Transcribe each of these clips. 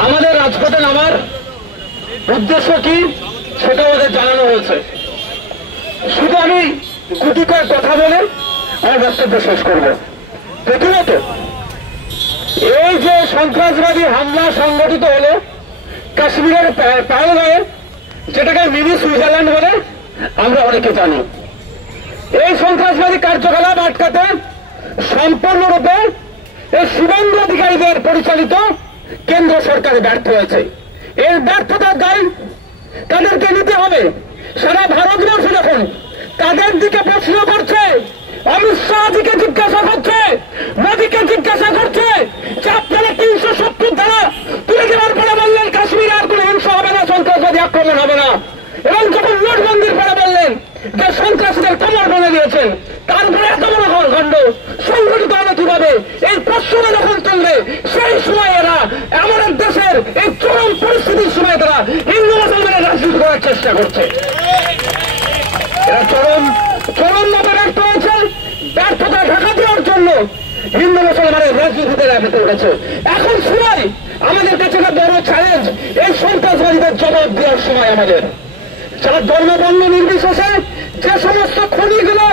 আমাদের রাজপথে নামার উদ্দেশ্য কি সেটা ওদের জানানো হয়েছে। শুধু আমি গুটি কয়েক কথা বলে আমার বক্তব্য শেষ করব। প্রথমত, এই যে সন্ত্রাসবাদী হামলা সংগঠিত হলো কাশ্মীরের পাহেলগাঁয়ে, যেটাকে মিনি সুইজারল্যান্ড বলে আমরা অনেকে জানি, এই সন্ত্রাসবাদী কার্যকলাপ আটকাতে সম্পূর্ণরূপে এই শুভেন্দু অধিকারীদের পরিচালিত কেন্দ্র সরকার ব্যর্থ হয়েছে। এর ব্যর্থতার দায় তাদেরকে নিতে হবে। সারা ভারতবর্ষ যখন তাদের দিকে প্রশ্ন করছে, অমিত শাহজিকে জিজ্ঞাসা করছে, মোদীকে জিজ্ঞাসা করছে যে আপনারা 370 ধারা তুলে দেওয়ার পরে বললেন কাশ্মীরে আর কোনো হিংসা হবে না, সন্ত্রাসবাদী আক্রমণ হবে না, এবং যখন নোটবন্দির পরে বললেন যে সন্ত্রাসীদের কোমর বলে দিয়েছেন, তারপরে এত বড় খণ্ড সংগঠিত হলো কিভাবে? এই প্রশ্ন যখন চলবে সেই সময় এরা আমাদের দেশের এই চরম পরিস্থিতির সময় তারা হিন্দু মুসলমানের রাজনীতি করার চেষ্টা করছে। এরা চরমভাবে ব্যর্থ হয়েছে। ব্যর্থতা ঢাকা দেওয়ার জন্য হিন্দু মুসলমানের রাজনীতিতে ব্যর্থ হয়েছে। এখন সময় আমাদের কাছে একটা বড় চ্যালেঞ্জ, এই সন্ত্রাসবাদীদের জবাব দেওয়ার সময় আমাদের। যারা ধর্মবর্ণ নির্বিশেষে যে সমস্ত খনিগুলো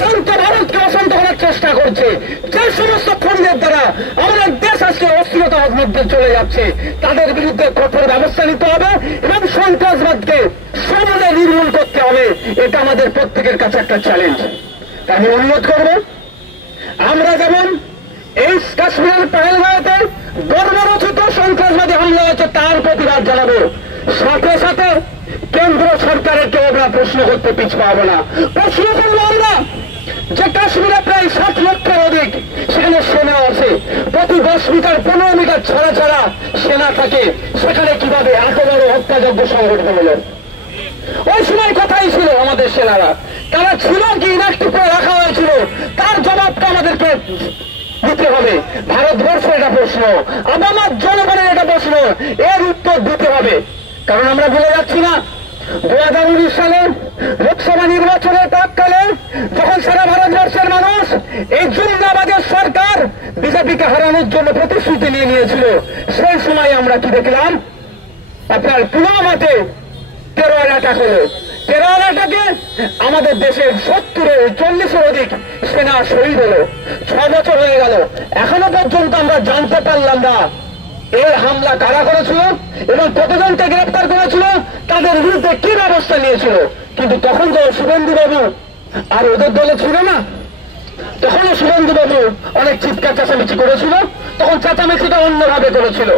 শান্ত ভারতকে অশান্ত করার চেষ্টা করছে, যে সমস্ত খনিদের দ্বারা আমাদের দেশ আজকে অস্থিরতার মধ্যে চলে যাচ্ছে, তাদের বিরুদ্ধে কঠোর ব্যবস্থা নিতে হবে এবং সন্ত্রাসবাদকে সমূলে নির্মূল করতে হবে। এটা আমাদের প্রত্যেকের কাছে একটা চ্যালেঞ্জ। তাই আমি অনুরোধ করব, আমরা যেমন এই কাশ্মীরের পাহেলগাঁওতে বর্বরোচিত সন্ত্রাসবাদী হামলা হয়েছে তার প্রতিবাদ জানাবো, সাথে সাথে কেন্দ্র সরকারকে আমরা প্রশ্ন করতে পিছু পাবো না। প্রশ্ন করবো আমরা যে কাশ্মীরে প্রায় 60 লক্ষের অধিক সেখানে সেনা আছে, প্রতি 10 মিটার 15 মিটার ছাড়া ছাড়া সেনা থাকে, সেখানে কিভাবে এত বড় হত্যাযজ্ঞ সংগঠিত হলো? ওই সময় কথাই ছিল আমাদের সেনারা, তারা ছিল কি ইনঅ্যাক্টিভ করে রাখা হয়েছিল, তার জবাবটা আমাদেরকে দিতে হবে। ভারতবর্ষের এটা প্রশ্ন, আমার জনগণের এটা প্রশ্ন, এর উত্তর দিতে হবে। কারণ আমরা ভুলে যাচ্ছি না, 2019 সালে লোকসভা নির্বাচনের প্রাক্কালে যখন সারা ভারতবর্ষের মানুষ এই জুমলাবাদের সরকার বিজেপিকে হারানোর জন্য প্রতিশ্রুতি নিয়ে নিয়েছিল, সেই সময় আমরা কি দেখলাম? আপনার পুলওয়ামাতে টেরর অ্যাটাক হলো। টেরর অ্যাটাকে আমাদের দেশের 40-এর অধিক সেনা শহীদ হলো। 6 বছর হয়ে গেল, এখনো পর্যন্ত আমরা জানতে পারলাম না এই হামলা কারা করেছিল এবং কতজনকে গ্রেপ্তার করেছিল, তাদের বিরুদ্ধে কি ব্যবস্থা নিয়েছিল। কিন্তু তখন তো শুভেন্দু বাবু আর ওদের দলে ছিল না, তখনও শুভেন্দু বাবু অনেক চিৎকার চেঁচামেচি করেছিল, তখন চেঁচামেচিটা অন্যভাবে করেছিল।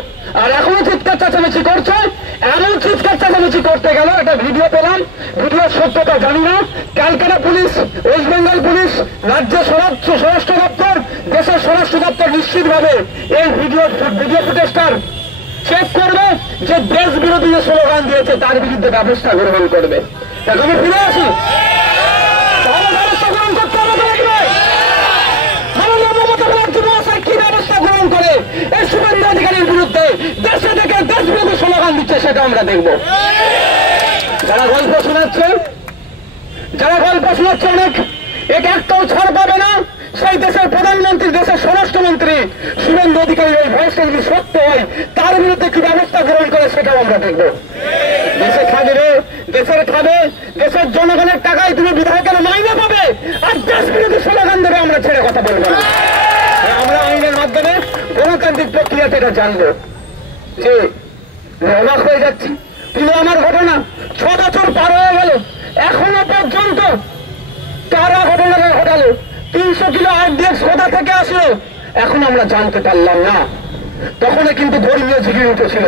আর এখনো চিৎকার চেঁচামেচি করছে। এমন চিৎকার চেঁচামেচি করতে গেল, একটা ভিডিও পেলাম, ভিডিওর সত্যতা জানি না, Calcutta police, West Bengal police, রাজ্যের স্বরাষ্ট্র দপ্তর, দেশের স্বরাষ্ট্র দপ্তর নিশ্চিতভাবে এই ভিডিও ফুটেজটার চেক করবে, যে দেশ বিরোধী যে স্লোগান দিয়েছে তার বিরুদ্ধে ব্যবস্থা গ্রহণ করবে। আমি ফিরে আসি, তাহলে ব্যবস্থা গ্রহণ করতে হবে লাগবে। কি ব্যবস্থা গ্রহণ করে এই শুভেন্দু অধিকারীর বিরুদ্ধে দেশে থেকে দেশ বিরোধী স্লোগান দিচ্ছে সেটা আমরা দেখব। যারা গল্প শোনাচ্ছে অনেক, একটাও ছাড় পাবে না। সেই দেশের প্রধানমন্ত্রী, দেশের স্বরাষ্ট্রমন্ত্রী শুভেন্দু অধিকারীর এই ভয়েসটা যদি সত্য হয়, তার বিরুদ্ধে কি ব্যবস্থা গ্রহণ করে সেটাও আমরা দেখব। দেশে খাবে, দেশের জনগণের টাকায় তুমি বিধায়কের মাইনে পাবে, আর দেশ বিরোধী স্লোগান দেবে, আমরা ছেড়ে কথা বলবো না। আমরা আইনের মাধ্যমে গণতান্ত্রিক প্রক্রিয়াতে এটা জানবো। যে অবাক হয়ে যাচ্ছি, পুলওয়ামার ঘটনা 6 বছর পার হয়ে গেল, এখনো পর্যন্ত কারা ঘটনাটা ঘটালো, 300 কিলো RDX কোথা থেকে আসলো এখন আমরা জানতে পারলাম না। তখন কিন্তু ধর্মীয় ঝিঁকি উঠেছিল,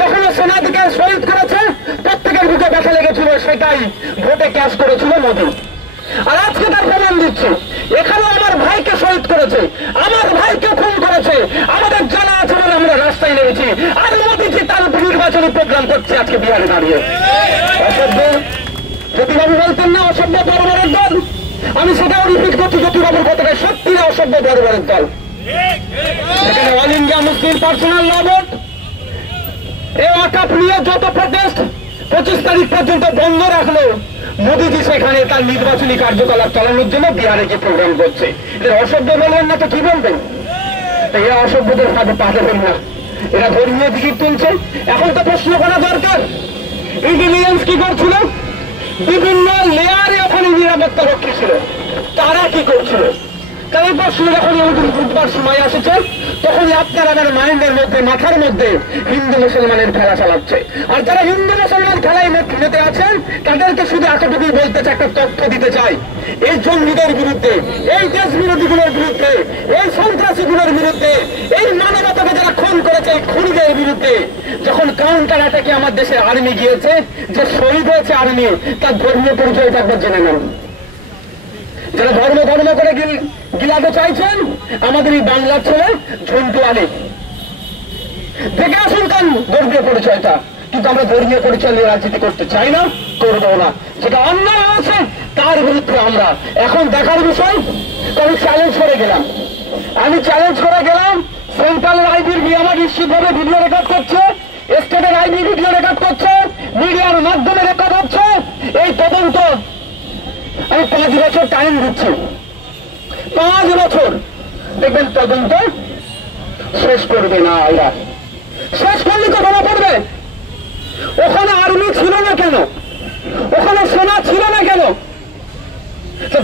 তখনও সেনাদিকে শহীদ করেছে, প্রত্যেকের বুকে ব্যথা লেগেছিল, সেটাই ভোটে ক্যাশ করেছিল মোদী। আর আজকে তার প্রমাণ দিচ্ছে, এখানে আমার ভাইকে শহীদ করেছে, আমার ভাইকে খুন করেছে, আমাদের জানা আছে বলে আমরা রাস্তায় নেমেছি, আর মোদীজি তার নির্বাচনী প্রোগ্রাম করছে আজকে বিহারে দাঁড়িয়ে। অসভ্য জ্যোতিবাবু বলতেন না অসভ্য বর্বরের দল, আমি সেটাও রিপিট করছি, জ্যোতিবাবুর কথাটা সত্যি না অসভ্য বর্বরের দল। এখানে অল ইন্ডিয়া মুসলিম পার্সোনাল ল বোর্ড এই ওয়াকফ নিয়ে যত প্রটেস্ট 25 তারিখ পর্যন্ত বন্ধ রাখলো, মোদীজি সেখানে তার নির্বাচনী কার্যকলাপ চালানোর জন্য বিহারে যে প্রোগ্রাম করছে। এদের অসভ্য বলবেন না তো কি বলবেন? এরা অসভ্যদের সাথে পা দেবেন না, এরা ধর্মীয় দিকে তুলছে। এখন তো প্রশ্ন করা দরকার, ইন্টেলিজেন্স কি করছিল? বিভিন্ন লেয়ারে ওখানে নিরাপত্তা রক্ষী ছিল, তারা কি করছিল? তাদের প্রশ্ন যখন উঠবার সময় আসছে, তখন আপনার আমার মাইন্ডের মধ্যে, মাথার মধ্যে হিন্দু মুসলমানের খেলা চালাচ্ছে। আর যারা হিন্দু মুসলমান খেলায় মেতে আছেন, তাদেরকে শুধু এতটুকুই বলতে চাই, একটা তথ্য দিতে চাই, এই জঙ্গিদের বিরুদ্ধে, এই দেশ বিরোধীগুলোর বিরুদ্ধে, এই সন্ত্রাসীগুলোর বিরুদ্ধে, এই মানবতাকে যারা খুন করেছে এই খুনিদের বিরুদ্ধে যখন কাউন্টার অ্যাটাকে আমার দেশের আর্মি গিয়েছে, যে শহীদ হয়েছে আর্মি, তার ধর্মীয় পরিচয়টা একবার জেনে নেন। যারা ধর্ম করে গিলাতে চাইছেন, আমাদের এই বাংলার ছেলে ঝন্টু আলী, দেখে আসুন তার ধর্মীয় পরিচয়টা। কিন্তু আমরা ধর্মীয় পরিচয় নিয়ে রাজনীতি করতে চাই না, করবো না। যেটা অন্যায় আছে তার বিরুদ্ধে আমরা এখন দেখার বিষয়। আমি চ্যালেঞ্জ করে গেলাম, সেন্ট্রাল আইবির আমার নিশ্চিতভাবে ভিডিও রেকর্ড করছে, স্টেটের আইবি ভিডিও রেকর্ড করছে, মিডিয়ার মাধ্যমে রেকর্ড হচ্ছে। এই তদন্ত আমি 5 বছর টাইম দিচ্ছি, 5 বছর দেখবেন তদন্ত শেষ করবে না। এরা শেষ করলে তো ধরা পড়বে। ওখানে আর্মি ছিল না কেন? ওখানে সেনা ছিল না কেন?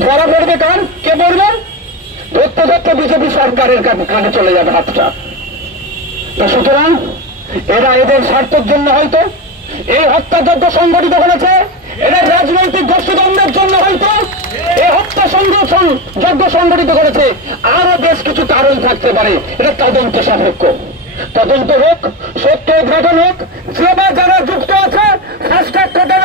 ধরা পড়বে কার? কে পড়বে? ধরতে বিজেপি সরকারের কাছে চলে যাবে হাতটা। সুতরাং এরা এদের স্বার্থের জন্য হয়তো এই হত্যাযজ্ঞ সংগঠিত করেছে, এরা রাজনৈতিক গোষ্ঠীদ্বন্দ্বের জন্য হয়তো এই হত্যা যজ্ঞ সংগঠিত করেছে। আরো বেশ কিছু কারণ থাকতে পারে। এটা তদন্ত সাপেক্ষ, তদন্ত হোক, সত্য উদ্ঘাটন হোক, যে বা যারা যুক্ত আছে ফাস্ট ট্র্যাক কোর্টের